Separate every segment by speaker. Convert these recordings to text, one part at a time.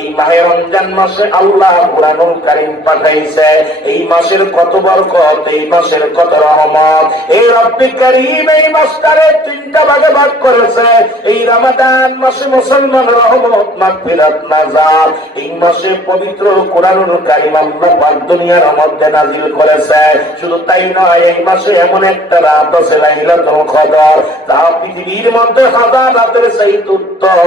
Speaker 1: এই মাহে রমজান মাসে আল্লাহ কারীম পাঠাইছে। এই মাসের কত বরকত, এই মাসের কত রহমত। এই রব্বি কারীম এই মাসটারে তিনটা ভাগে ভাগ করেছে। এই রমাদান মাসে মুসলমান রহমত মাগফিরাত এই মাসে পবিত্র কারীম আল্লাহ পাক দুনিয়ার মধ্যে নাজিল করেছে। শুধু তাই নয়, এই মাসে এমন একটা রাত আছে লাইলাতুল তা পৃথিবীর মধ্যে হাজার রাতের সেই উত্তম।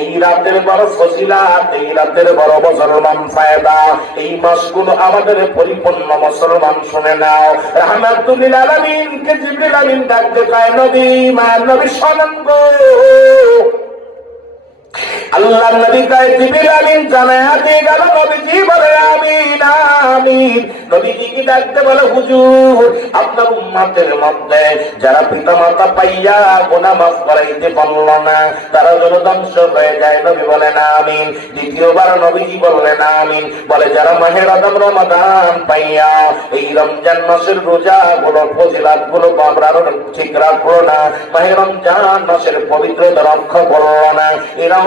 Speaker 1: এই রাতের বড় ফজিলাত এই রাতের বড় মুসলমান এই মাসগুলো আমাদের পরিপূর্ণ মুসলমান শুনে নাও। রাহমাতুল্লিল আলামিন, কে জিবরিল আমিন ডাকতে পায় নবী মা নবী শোনেন গো। আল্লাহ নবী তাই জিবরিল আমিন দিয়ে গেল, নবীজি বলে, আমিন আমিন। নবীজি কি ডাকতে বলে, হুজুর, আপনার মধ্যে যারা পিতামাতা পাইয়া গোনা মাফ করাইতে পারল না, তারা যেন ধ্বংস হয়ে যায়। নবী আমিন। দ্বিতীয়বার নবীজি বললেন, আমিন। বলে, যারা মাহের আদম রমাদান পাইয়া এই রমজান মাসের রোজা গুলো ফজিলাতগুলো আমরা ঠিক রাখল না মাহের রমজান মাসের পবিত্রতা রক্ষা করল না, এরাও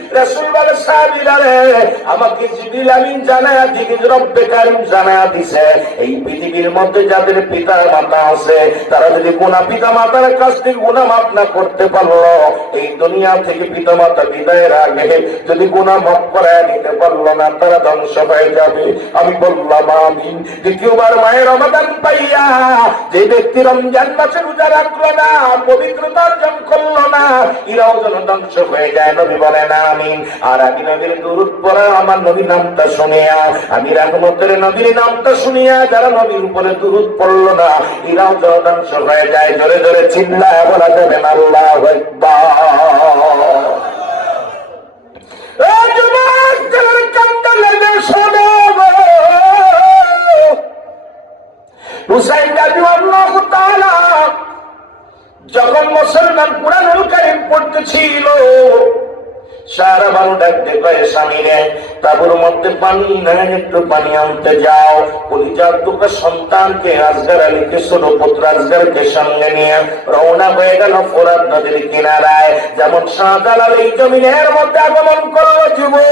Speaker 1: রাসূল বলে, আমাকে জিবরিল আমিন জানায়া রব্বে কারীম জানায়া দিছে। এই পৃথিবীর মধ্যে যাদের পিতা মাতা আছে, তারা যদি কোন পিতা মাতার কাছ থেকে গুনাহ না করতে পারল, এই দুনিয়া থেকে পিতা মাতা বিদায়ের আগে যদি গুনাহ নিতে পারল না, তারা ধ্বংস হয়ে যাবে। আমি বললাম, আমিন। দ্বিতীয়বার মায়ের রমাদান পাইয়া যে ব্যক্তি রমজান মাসে রোজা রাখল না, পবিত্রতা অর্জন করল না, এরাও যেন ধ্বংস হয়ে যায়। নবী বলে না আর আমি নবীর পড়া, আমার নবীর নামটা শুনিয়া, আমি রহমতের নবীর নামটা শুনিয়া, যারা নবীর উপরে পড়ল না যায়, জোরে চিল্লায় বলা যাবে আল্লাহ যখন মুসলমান কোরআনুল কারীম পড়তেছিল সারা বারো ডাকতে কয়ে স্বামী রে তাবুর মধ্যে পানি নেন একটু পানি আনতে যাও। কলিজার তোকে সন্তানকে আজগার আলীকে ছোট পুত্র আজগারকে সঙ্গে নিয়ে রওনা হয়ে গেল ফোরাত নদীর কিনারায়। যেমন শাহজালাল এই জমিনের মধ্যে আগমন করল যুবক।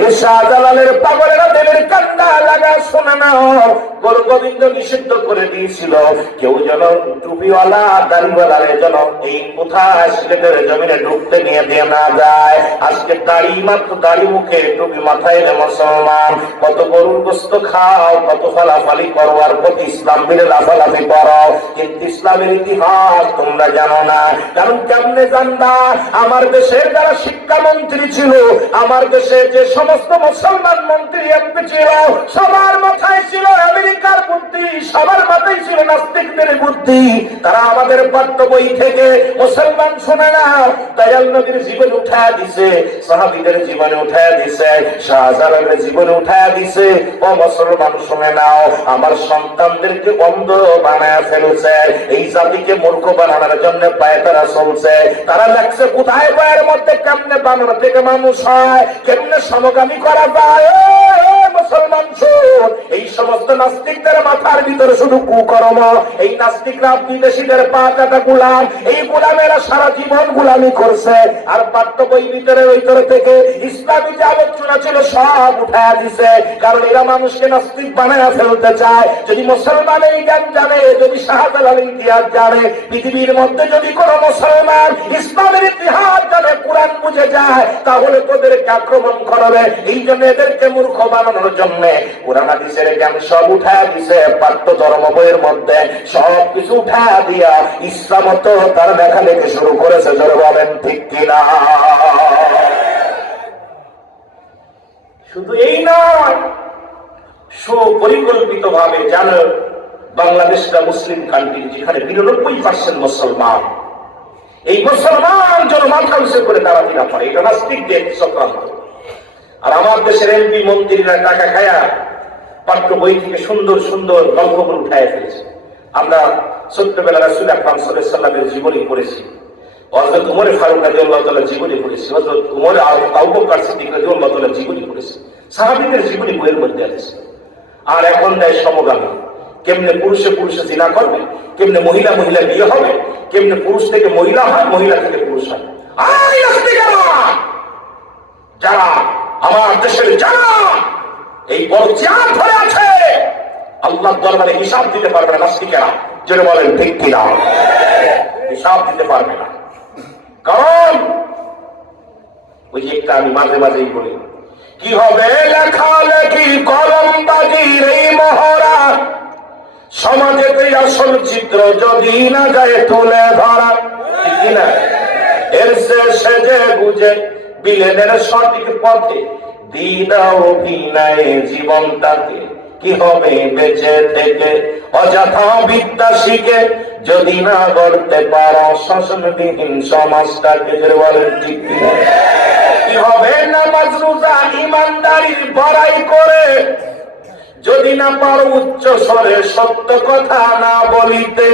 Speaker 1: এর শাহজালালের পাগলেরা দেবের কান্না লাগা শোনা না। গোবিন্দ নিষিদ্ধ করে দিয়েছিল। কেউ যেন টুপিওয়ালা, দাড়িওয়ালারে যেন এই কোথায় সিলেটের জমিনে ঢুকতে নিয়ে দিয়ে না যায়। আজকে দাড়ি মাত্র দাড়ি মুখে, টুপি মাথায় রে মুসলমান। কত গরুর গোস্ত খাও, কত ফালাফালি করো, আর কত ইসলাম বিলে লাফালাফি করো। কিন্তু ইসলামের ইতিহাস তোমরা জানো না। কারণ কেমনে জানবা? আমার দেশের যারা শিক্ষামন্ত্রী ছিল, আমার দেশে যে সমস্ত মুসলমান মন্ত্রী এমপি ছিল, সবার মাথায় ছিল আমেরিকার বুদ্ধি, সবার মাথায় ছিল নাস্তিকদের বুদ্ধি। তারা আমাদের পাঠ্য বই থেকে মুসলমান শুনে না, দয়াল নদীর জীবন উঠায় দিছে, সাহাবিদের জীবনে উঠায় দিছে, শাহজালালের জীবনে উঠায় দিছে। ও মুসলমান শুনে নাও, আমার সন্তানদেরকে অন্ধ বানায় ফেলছে, এই জাতিকে মূর্খ বানানোর জন্য পায়ে তারা চলছে। তারা লাগছে কোথায় পায়ের মধ্যে কেমনে বানানো থেকে মানুষ হয়, কেমনে সমগামী করা যায়? মুসলমান শোন এই সমস্ত নাস্তিকদের মাথার ভিতরে শুধু কুকর্ম। এই নাস্তিকরা বিদেশিদের পা কাটা গুলাম। এই গুলামেরা সারা জীবন গুলামি করছে। আর পাঠ্য বই ভিতরে ভিতরে থেকে ইসলামী যে আলোচনা ছিল সব উঠায় দিছে। কারণ এরা মানুষকে নাস্তিক বানায় ফেলতে চায়। যদি মুসলমান এই জ্ঞান জানে, যদি শাহজালাল ইতিহাস জানে, পৃথিবীর মধ্যে যদি কোন মুসলমান ইসলামের ইতিহাস জানে, কোরআন বুঝে যায়, তাহলে তোদেরকে আক্রমণ করবে। এই জন্য এদেরকে মূর্খ বানানোর কোরআন হাদিসের জ্ঞান সব উঠায় দিছে ধর্ম বইয়ের মধ্যে উঠায় দিয়া তার শুরু করেছে, জোরে বলেন ঠিক কিনা? শুধু এই নয় সুপরিকল্পিত ভাবে জানো বাংলাদেশটা মুসলিম কান্ট্রি যেখানে বিরানব্বই পার্সেন্ট মুসলমান। এই মুসলমান যেন মাথা করে তারা না পারে এটা নাস্তিকদের চক্রান্ত আর আমার দেশের এমপি মন্ত্রীরা টাকা খায়া পাঠ্য বই থেকে সুন্দর সুন্দর গল্পগুলো উঠায় ফেলেছে। আমরা ছোট্টবেলা রাসুল আকরাম সাল্লামের জীবনী পড়েছি। হজরত উমরে ফারুক রাজি আল্লাহ তালার জীবনী পড়েছি। হজরত উমরে আবুবকর সিদ্দিক রাজি আল্লাহ জীবনী পড়েছি। সাহাবিদের জীবনী বইয়ের মধ্যে আছে। আর এখন দেয় সমগামী। কেমনে পুরুষে পুরুষে জিনা করবে, কেমনে মহিলা মহিলা বিয়ে হবে, কেমনে পুরুষ থেকে মহিলা হয়, মহিলা থেকে পুরুষ হয়। যারা আমার দেশের যারা এই বড় চেয়ার ধরে আছে। আল্লাহ দরবারে হিসাব দিতে পারবে না নাস্তিকেরা। যেন বলেন, ঠিক হিসাব দিতে পারবে না। কারণ, ওই একটা আমি মাঝে মাঝেই বলি, কি হবে লেখা লেখালেখি কলম বাজির এই মহড়া? সমাজেতে আসল চিত্র যদি না যায় তুলে ধরা? এর শেষে যে বুঝে বিলেনের সঠিক পথে, দিন অভিনয়ে জীবনটাকে কি হবে বেঁচে থেকে? অযথা বিদ্যা শিখে যদি না গড়তে পারো, শাসনবিহীন সমাজটাকে যে বলেন ঠিক? কি হবে নামাজ, রোজা ইমানদারির বড়াই করে? যদি না পারো উচ্চ স্বরে সত্য কথা না বলিতে,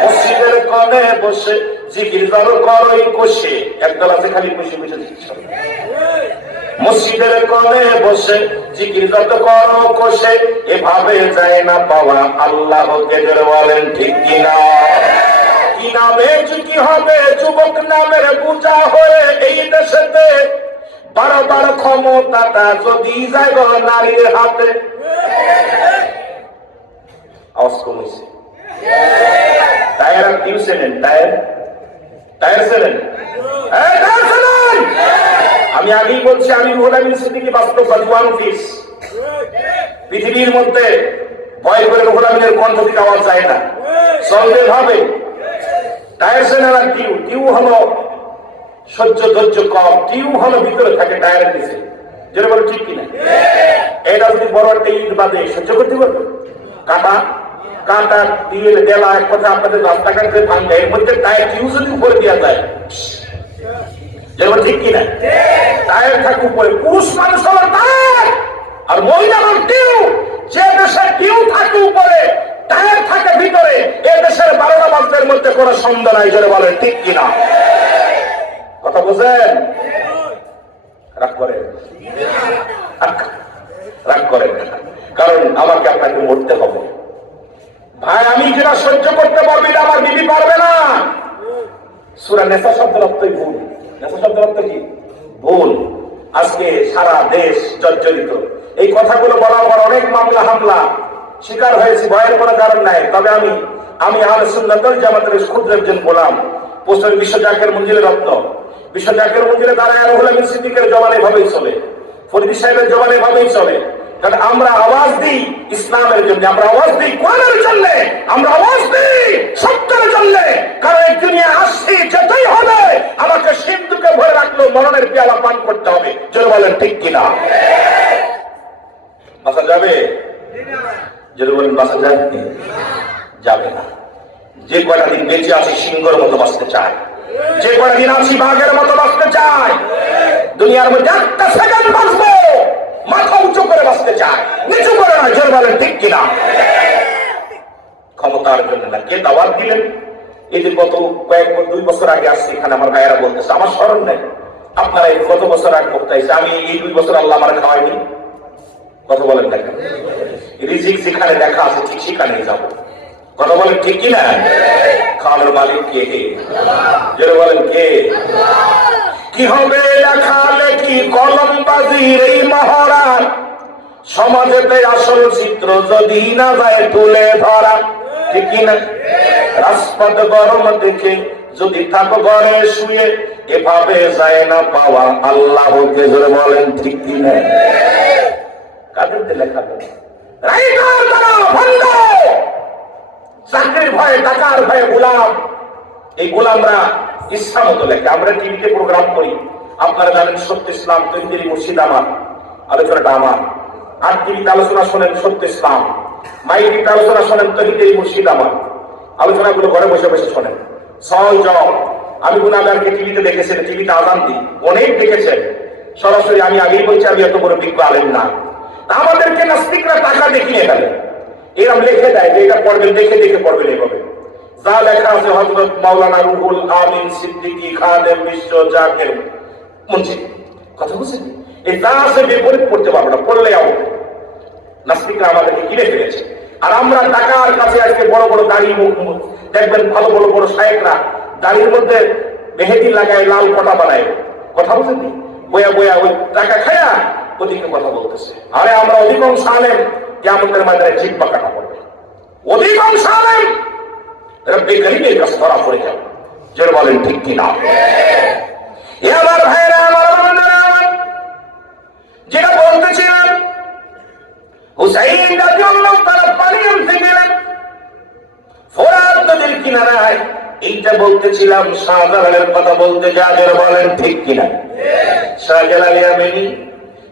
Speaker 1: মসজিদের কনে বসে জিকির করো, করই কষে। একদল আছে খালি জিজ্ঞেস করে। মসজিদের বসে করো এভাবে যায় না পাওয়া আল্লাহকে যে বলেন, ঠিক কিনা? কি নামে কি হবে? যুবক নামের পূজা হয়ে এই দেশেতে বারবার ক্ষমতাটা যদি যায় নারীর হাতে। আওয়াজ আর কিউ টায়ার এই, আমি আগেই বলছি আমি রুহুল আমিন সিদ্দিকী বাস্তববাদী ওয়ান পিস পৃথিবীর মধ্যে ভয় করে রুহুল আমিনের কণ্ঠ থেকে আওয়াজ যায় না। চলবে ভাবে। টায়ার সেলেন আর টিউ। টিউ হলো সহ্য ধৈর্য কম। টিউ হলো ভিতরে থাকে টায়ারের নিচে। যেটা বলে ঠিক কিনা? এটা যদি বড় একটা ইট বাদে সহ্য করতে পারবে? কাটা? কাটা দিয়ে দেলা এক কথা আপনাদের রাস্তাঘাটে দেয় এর মধ্যে টায়ার টিউ যদি উপরে দেওয়া যায়। যেমন ঠিক কিনা? টায়ার থাকে উপরে। পুরুষ মানুষ হলো টায়ার, আর মহিলা হল টিউ। যে দেশের টিউ থাকে উপরে, টায়ার থাকে ভিতরে, এ দেশের বারোটা বাজদের মধ্যে কোনো সন্দেহ নাই জোরে বলেন ঠিক কিনা? কথা বোঝেন? রাগ রাগ- রাগ করেন কারণ আমাকে আপনাকে মরতে হবে। ভাই আমি যেটা সহ্য করতে পারবি এটা আমার দিদি পারবে না। সুরা নেশা শব্দের অর্থই ভুল। নেশা শব্দের অর্থ কি? ভুল। আজকে সারা দেশ জর্জরিত। এই কথাগুলো বলার পর অনেক মামলা, হামলা শিকার হয়েছে, ভয়ের কোনো কারণ নাই। তবে আমি আমি আহলে সুন্নাতুল জামাতের ক্ষুদ্র একজন গোলাম। পোস্টের বিশ্ব জাকের মঞ্জিলের রত্ন। বিশ্ব জাকের মঞ্জিলে দাঁড়ায় আমিন সিদ্দিকের জবান এভাবেই চলে। ফরিদি সাহেবের জবান এভাবেই চলে। কারণ আমরা আওয়াজ দিই ইসলামের জন্য, আমরা আওয়াজ দিই কোরআনের জন্য, আমরা আওয়াজ দিই সত্যের জন্য। কারণ এই দুনিয়া আসছি, যেতেই হবে। আমাকে সিন্ধুকে ভরে রাখল, মরণের পেয়ালা পান করতে হবে। বলেন, ঠিক কিনা? বাসা যাবে? বলেন, বাসা যাবে যাবে না। যে কয়টা দিন বেঁচে আছি, সিংহর মতো বাঁচতে চায়। যে কয়টা দিন আছি, বাঘের মতো বাঁচতে চায়। দুনিয়ার মধ্যে একটা সেকেন্ড বাঁচবো। মাথা উঁচু করে বাঁচতে চায়। নিচু করে না জোর বলেন, ঠিক কিনা? ক্ষমতার জন্য না। কে দাবার দিলেন? এই যে গত কয়েক দুই বছর আগে আসছে, এখানে আমার ভাইয়েরা বলতেছে, আমার স্মরণ নেই। আপনারা এই গত বছর আগে বক্তাইছে, আমি এই দুই বছর আল্লাহ আমার খাওয়াইনি। কথা বলেন না কেন? রিজিক যেখানে দেখা আছে, ঠিক সেখানেই যাব। কথা বলেন, ঠিক কিনা? খাওয়ানোর মালিক কে? যেটা বলেন, কে? কি হবে কলম বাজির এই মহড়া? সমাজেতে আসল চিত্র যদি না যায় তুলে ধরা, ঠিক কিনা রাজপথ গরম দেখে যদি থাকো ঘরে শুয়ে, এভাবে যায় না পাওয়া আল্লাহকে জোরে বলেন, ঠিক কিনা কাদের লেখা চাকরির ভয়ে, টাকার ভয়ে গোলাম। এই গোলামরা ইচ্ছা মতো লেখে আমরা টিভিতে প্রোগ্রাম করি। আপনারা জানেন সত্য ইসলাম তৈরি মুর্শিদ আমার, আলোচনাটা আমার। আর টিভিতে আলোচনা শোনেন সত্য ইসলাম। মাই টিভিতে আলোচনা শোনেন তৈরি মুর্শিদ আমার। আলোচনাগুলো ঘরে বসে বসে শোনেন। সহজ জব আমি গুণাগারকে টিভিতে দেখেছেন, টিভিতে আজান দিই। অনেক দেখেছেন। সরাসরি আমি আগেই বলছি, আমি এত বড় বিজ্ঞ আলেন না। আমাদেরকে নাস্তিকরা টাকা দেখিয়ে গেল এরকম লিখে দেয় যে এটা পড়বেন, দেখে দেখে পড়বেন এইভাবে যা লেখা আছে হজরত মাওলানা রুহুল আমিন সিদ্দিকী খাদেম বিশ্ব জাকের মুন্সি কথা বুঝছেন? এই যা আছে বিপরীত পড়তে পারব না পড়লে আও নাস্তিকরা আমাদেরকে কিনে ফেলেছে। আর আমরা টাকার কাছে আজকে বড় বড় দাড়ি মুখ দেখবেন ভালো বড় বড় সাহেবরা দাড়ির মধ্যে মেহেদি লাগায় লাল কটা বানায়। কথা বুঝেন নি? বয়া বয়া ওই টাকা খায়া ওদিকে কথা বলতেছে। আরে আমরা অধিকাংশ আলেম কেমন মাঝে জিব্বা কাটা পড়বে। অধিকাংশ আলেম রব্বে গরিবের কাছে ধরা পড়ে যাবে। যে বলেন, ঠিক কিনা? আমার ভাইরা আমার যেটা বলতেছিলাম, হুসাইন রাদিয়াল্লাহু তাআলা পানি আনতে এইটা বলতেছিলাম, শাহজালালের কথা বলতে যাদের বলেন, ঠিক কিনা? শাহজালাল ইয়ামেনি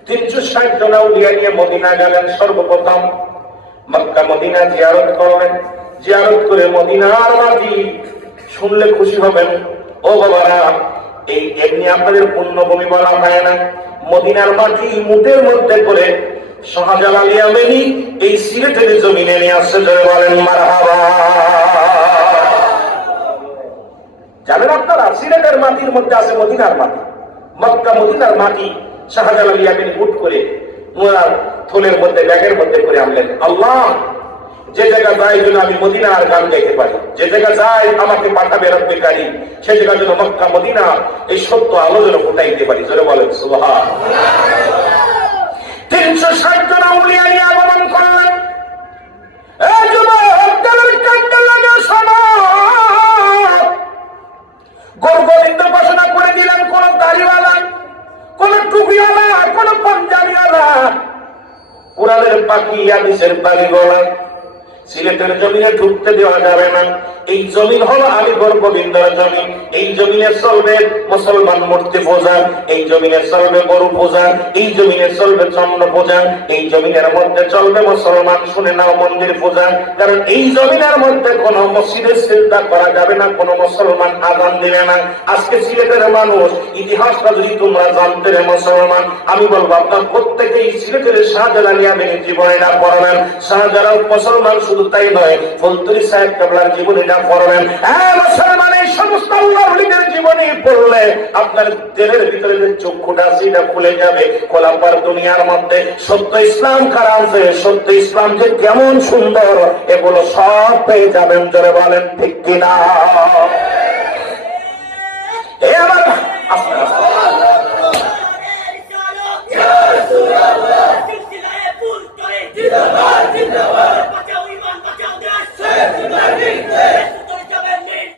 Speaker 1: তিনশো ষাট জন উলিয়া নিয়ে মদিনা গেলেন, সর্বপ্রথম মক্কা মদিনা জিয়ারত করলেন। জিয়ারত করে মদিনার মাটি শুনলে খুশি হবেন। ও বাবারা, এই এমনি আপনাদের পুণ্যভূমি বলা হয় না। মদিনার মাটি মুঠের মধ্যে করে এই সিলেটের জমিনে নিয়ে আসছে বলেন জানেন আপনারা, সিলেটের মাটির মধ্যে আছে মদিনার মাটি। মক্কা মদিনার মাটি শাহজালাল ইয়ামিন হুট করে ওনার থলের মধ্যে, ব্যাগের মধ্যে করে আনলেন। আল্লাহ যে জায়গা যাই যেন আমি মদিনার গান গাইতে পারি, যে জায়গা যাই আমাকে পাঠাবে রব্বে কারি সে জায়গা যেন মক্কা, মদিনা, এই সত্য আলো যেন ফুটাইতে পারি। জোরে বলেন, সুবহান। তিনশো ষাট জন আউলিয়া আগমন করলেন। গোরগোবিন্দ ঘোষণা করে দিলেন, কোন দাড়িওয়ালা, কোন টুপিওয়ালা, কোন পঞ্জাবিওয়ালা কোরআনের পাখি আদিসের বাড়ি গলা সিলেটের জমিনে ঢুকতে দেওয়া যাবে না। এই জমিন হলো আমি গোরগোবিন্দর জমিন। এই জমিনে চলবে মুসলমান মূর্তি পূজা। এই জমিনে চলবে গরু পূজা। এই জমিনে চলবে চন্দ্র পূজা। এই জমিনের মধ্যে চলবে মুসলমান, শুনে নাও মন্দির পূজা। কারণ এই জমিনের মধ্যে কোন মসজিদের চিন্তা করা যাবে না, কোন মুসলমান আদান দিবে না। আজকে সিলেটের মানুষ, ইতিহাসটা যদি তোমরা জানতে রে মুসলমান, আমি বলব আপনার প্রত্যেকেই সিলেটের শাহজালাল ইয়ামিনী জীবনীটা পড়াবেন শাহজালাল মুসলমান শুধু তাই নয় ফুলতুরি সাহেব কাবলার জীবনীটা পড়বেন হ্যাঁ সমস্ত আল্লাহর জীবনী পড়লে আপনার ভিতরে যে চক্ষুটা সেটা খুলে যাবে খোলাপার দুনিয়ার মধ্যে সত্য ইসলাম কার আছে সত্য ইসলাম যে কেমন সুন্দর এগুলো সব পেয়ে যাবেন জোরে বলেন ঠিক কিনা এ আমার
Speaker 2: Brasil!